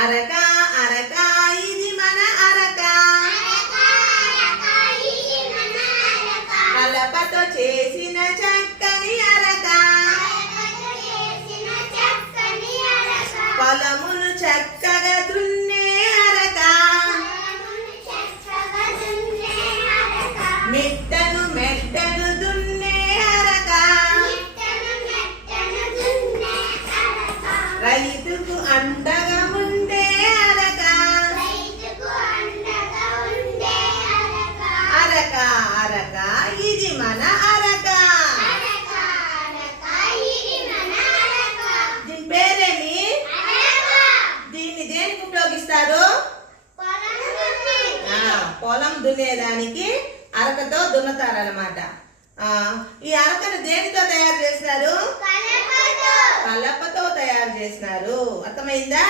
అరక అరక ఇది మన అరక. కలపతో చేసిన చక్కని అరక. పొలమును చక్కగా దున్నే అరక. మెత్తను మెట్టను దున్నే అరక. రైతుకు అండగా అరక ఇది మన అరక. దీని పేరేమి? దీన్ని దేనికి ఉపయోగిస్తారు? ఆ, పొలం దున్నేదానికి అరకతో దున్నుతారనమాట ఆ, ఈ అరకను దేనితో తయారు చేసినారు? కలపతో. తయారు చేసినారు. అర్థమైందా?